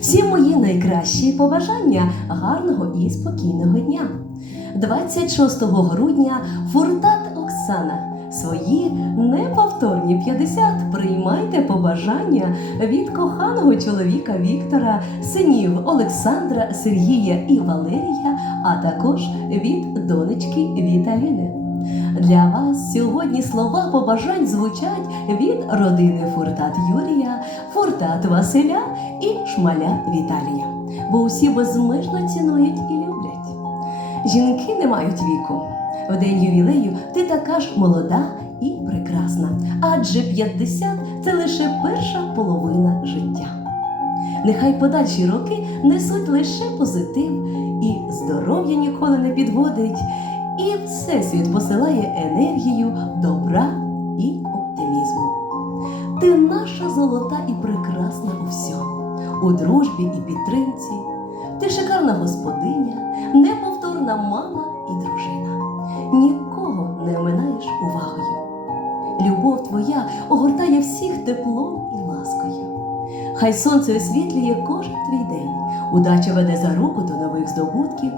Всі мої найкращі побажання гарного і спокійного дня. 26 грудня Фуртат Оксана. Свої неповторні 50 приймайте побажання від коханого чоловіка Віктора, синів Олександра, Сергія і Валерія, а також від донечки Віталіни. Для вас сьогодні слова побажань звучать від родини Фуртат Юрія, Фуртат Василя і Шмаля Віталія, бо усі безмежно цінують і люблять. Жінки не мають віку. В день ювілею ти така ж молода і прекрасна, адже 50 – це лише перша половина життя. Нехай подальші роки несуть лише позитив, і здоров'я ніколи не підводить, Всесвіт посилає енергію добра і оптимізму. Ти наша золота і прекрасна у всьому, у дружбі і підтримці. Ти шикарна господиня, неповторна мама і дружина. Нікого не оминаєш увагою. Любов твоя огортає всіх теплом і ласкою. Хай сонце освітлює кожен твій день, удача веде за руку до нових здобутків.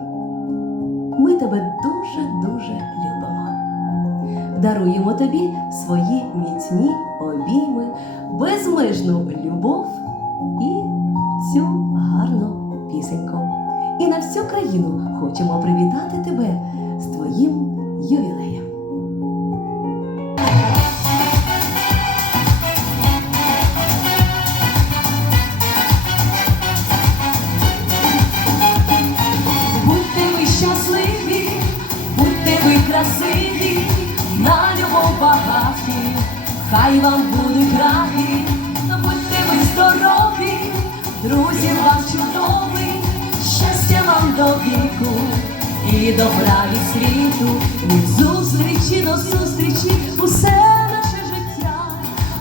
Даруємо тобі свої міцні обійми, безмежну любов і цю гарну пісеньку. І на всю країну хочемо привітати тебе з твоїм хай вам будуть раді, будьте ви здорові, друзі вам чудові, щастя вам до віку і добра від світу, від зустрічі до зустрічі, усе наше життя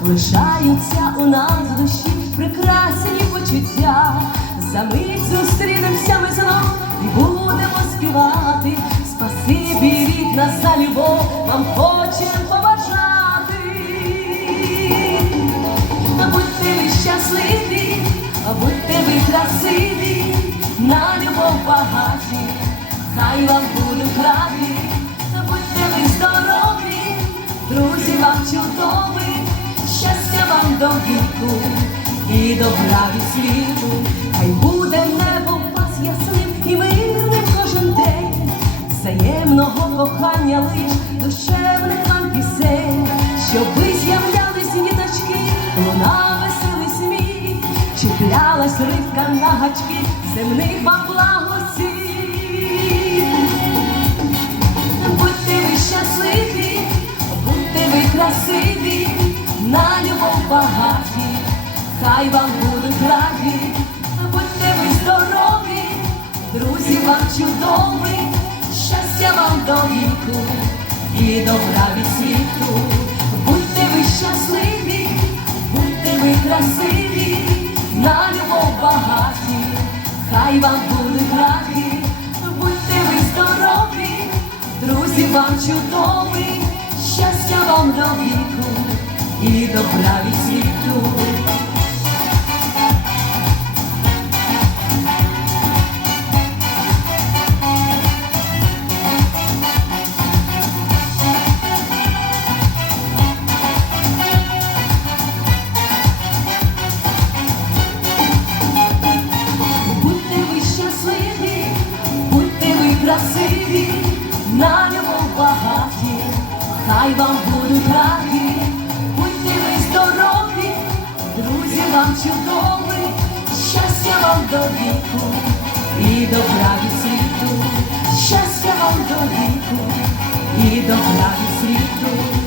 лишаються у нас в душі прекрасні почуття. За мить зустрінемося ми знов і будемо співати. Спасибі рідна за любов, вам хочем побажати. Щасливі, будьте ви красиві, на любов багаті, хай вам будуть раді, будьте ви здорові, друзі вам чудові, щастя вам до віку і добра від світу, хай буде чіплялась рибка на гачки, земних вам благосів. Будьте ви щасливі, будьте ви красиві, на любов багаті, хай вам будуть раді, будьте ви здорові, друзі вам чудові, щастя вам до віку і добра від світу. Будьте ви щасливі, будьте ви красиві, хай вам будуть раді, будьте ви здорові, друзі вам чудові, щастя вам до віку на ньому багаті, хай вам будуть раді, будьте ви здорові, друзі вам чудові, щастя вам до віку і добра від світу, щастя вам до віку і добра від світу.